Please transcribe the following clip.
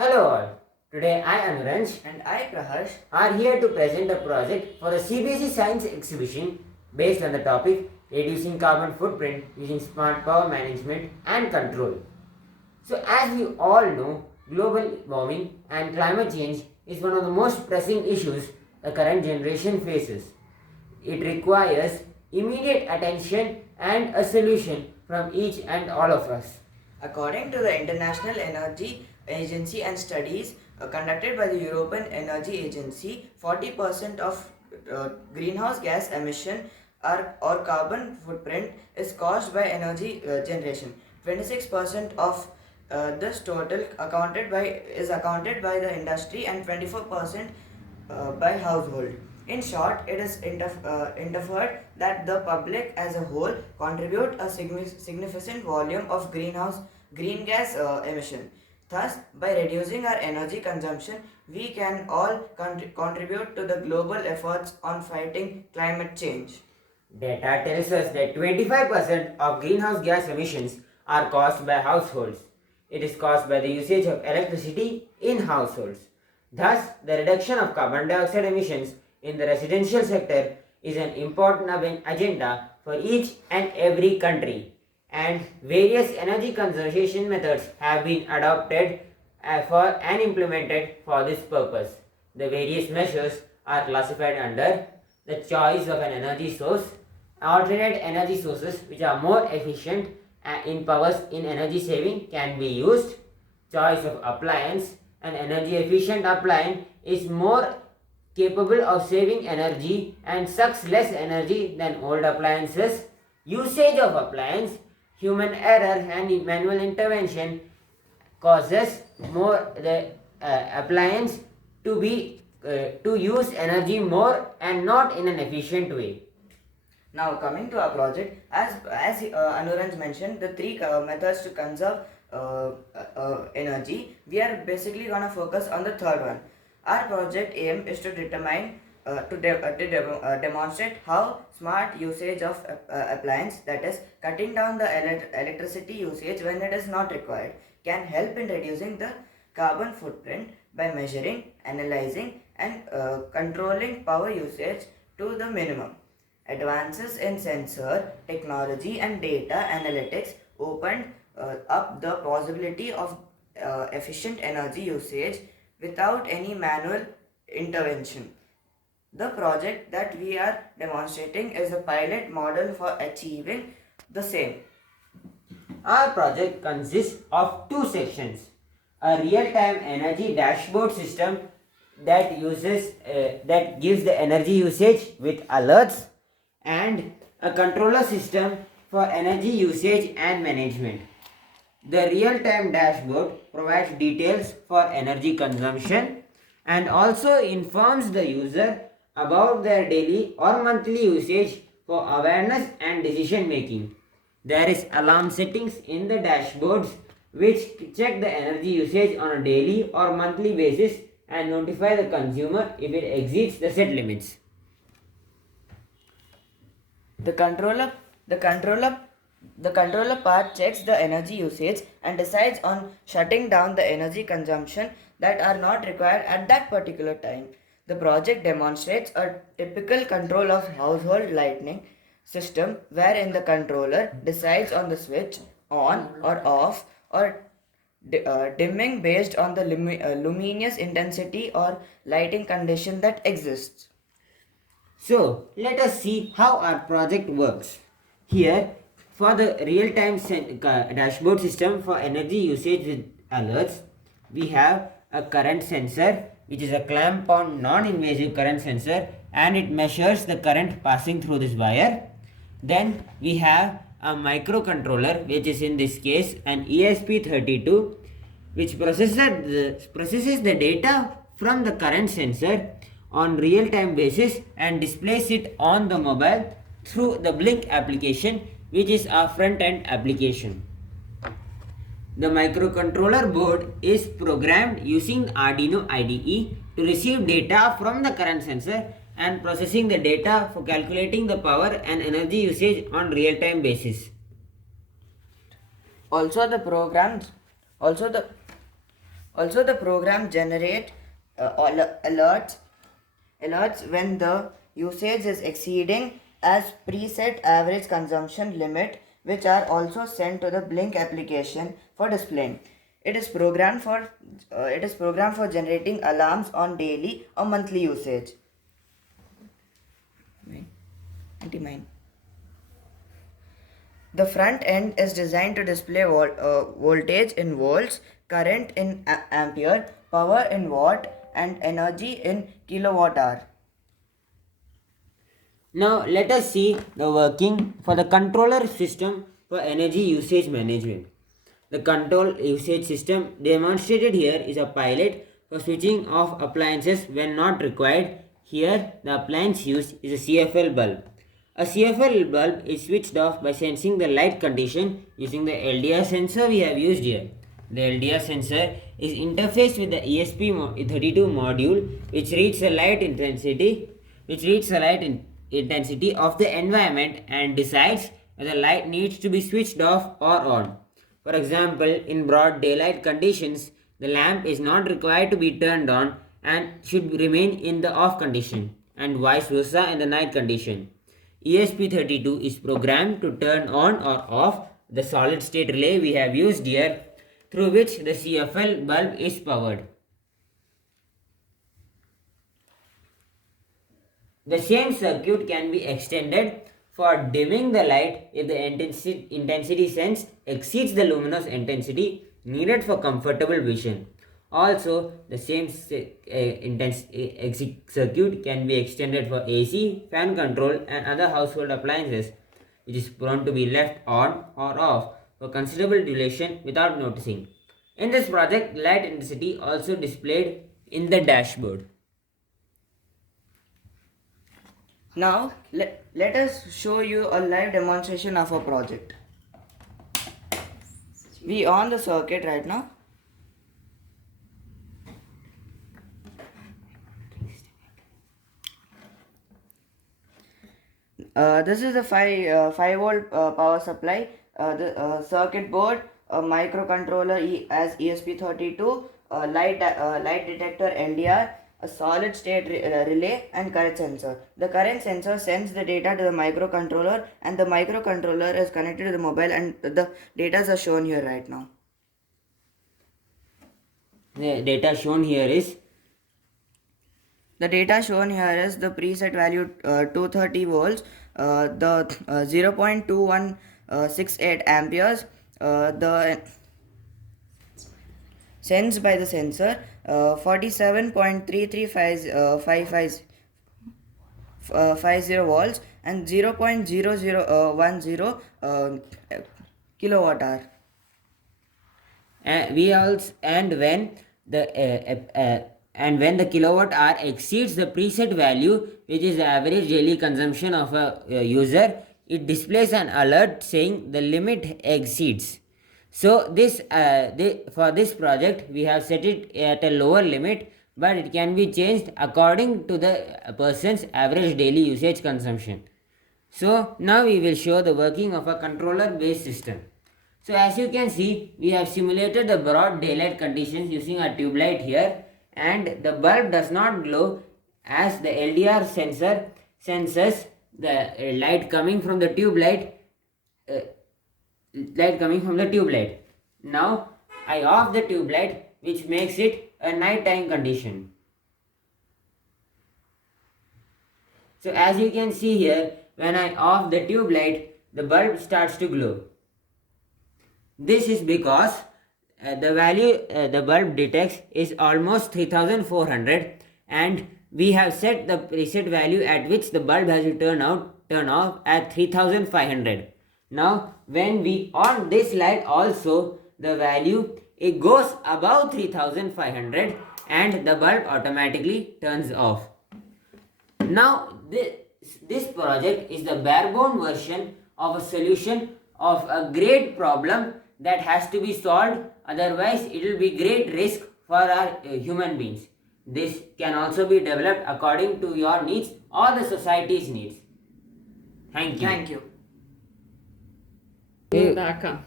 Hello all. Today I Anuranj And I, Praharsh, are here to present a project for the CBSE Science exhibition based on the topic reducing carbon footprint using smart power management and control. So as we all know, global warming and climate change is one of the most pressing issues the current generation faces. It requires immediate attention and a solution from each and all of us. according to the International Energy Agency and studies conducted by the European Energy Agency, 40% of greenhouse gas emission or carbon footprint is caused by energy generation. 26% of this total accounted by the industry and 24% by household. In short, it is inferred that the public as a whole contribute a significant volume of green gas emission. Thus, by reducing our energy consumption, we can all contribute to the global efforts on fighting climate change. Data tells us that 25% of greenhouse gas emissions are caused by households. It is caused by the usage of electricity in households. Thus, the reduction of carbon dioxide emissions in the residential sector is an important agenda for each and every country, and various energy conservation methods have been adopted for and implemented for this purpose. The various measures are classified under the choice of an energy source, alternate energy sources which are more efficient in powers in energy saving can be used, choice of appliance. An energy efficient appliance is more capable of saving energy and sucks less energy than old appliances. Usage of appliance, human error and manual intervention causes more the appliance to use energy more and not in an efficient way. Now, coming to our project, as Anuranj mentioned, the three methods to conserve energy, we are basically gonna focus on the third one. Our project aim is to demonstrate how smart usage of appliance, that is, cutting down the electricity usage when it is not required, can help in reducing the carbon footprint by measuring, analyzing, and controlling power usage to the minimum. Advances in sensor technology and data analytics opened up the possibility of efficient energy usage without any manual intervention. The project that we are demonstrating is a pilot model for achieving the same. Our project consists of two sections: a real-time energy dashboard system that gives the energy usage with alerts, and a controller system for energy usage and management. The real-time dashboard provides details for energy consumption and also informs the user about their daily or monthly usage for awareness and decision making. There is alarm settings in the dashboards which check the energy usage on a daily or monthly basis and notify the consumer if it exceeds the set limits. The controller part checks the energy usage and decides on shutting down the energy consumption that are not required at that particular time. The project demonstrates a typical control of household lighting system wherein the controller decides on the switch on or off or dimming based on the luminous intensity or lighting condition that exists. So let us see how our project works. Here, for the real-time dashboard system for energy usage with alerts, we have a current sensor which is a clamp-on non-invasive current sensor, and it measures the current passing through this wire. Then we have a microcontroller, which is in this case an ESP32, which processes the data from the current sensor on real-time basis and displays it on the mobile through the Blink application, which is our front-end application. The microcontroller board is programmed using Arduino IDE to receive data from the current sensor and processing the data for calculating the power and energy usage on real-time basis. Also the Also, the program generate alerts when the usage is exceeding as preset average consumption limit, which are also sent to the blink application for displaying. It is programmed for generating alarms on daily or monthly usage. The front end is designed to display voltage in volts, current in ampere, power in watt, and energy in kilowatt hour. Now let us see the working for the controller system for energy usage management. The control usage system demonstrated here is a pilot for switching off appliances when not required. Here the appliance used is a CFL bulb. A CFL bulb is switched off by sensing the light condition using the LDR sensor we have used here. The LDR sensor is interfaced with the ESP32 module which reads the light intensity of the environment and decides whether light needs to be switched off or on. For example, in broad daylight conditions, the lamp is not required to be turned on and should remain in the off condition, and vice versa in the night condition. ESP32 is programmed to turn on or off the solid state relay we have used here, through which the CFL bulb is powered. The same circuit can be extended for dimming the light if the intensity sensed exceeds the luminous intensity needed for comfortable vision. Also, the same circuit can be extended for AC, fan control, and other household appliances, which is prone to be left on or off for considerable duration without noticing. In this project, light intensity also displayed in the dashboard. Now, let us show you a live demonstration of a project. We on the circuit right now. This is a 5 volt power supply. The circuit board, a microcontroller as ESP32, light detector LDR, a solid state relay, and current sensor. The current sensor sends the data to the microcontroller, and the microcontroller is connected to the mobile, and the data are shown here right now. The data shown here is the preset value 230 volts, the 0.2168 amperes, the sensed by the sensor 47.3350 volts and 0.0010 kilowatt hour. When the kilowatt hour exceeds the preset value, which is the average daily consumption of a user, it displays an alert saying the limit exceeds. So for this project we have set it at a lower limit, but it can be changed according to the person's average daily usage consumption. So now we will show the working of a controller based system. So as you can see, we have simulated the broad daylight conditions using a tube light here, and the bulb does not glow as the LDR sensor senses the light coming from the tube light. Now I off the tube light, which makes it a nighttime condition. So as you can see here, when I off the tube light, the bulb starts to glow. This is because the value the bulb detects is almost 3400, and we have set the preset value at which the bulb has to turn off at 3500. Now when we on this light also, the value it goes above 3500 and the bulb automatically turns off. Now this project is the bare bone version of a solution of a great problem that has to be solved, otherwise it will be great risk for our human beings. This can also be developed according to your needs or the society's needs. Thank you. Thank you. Back up.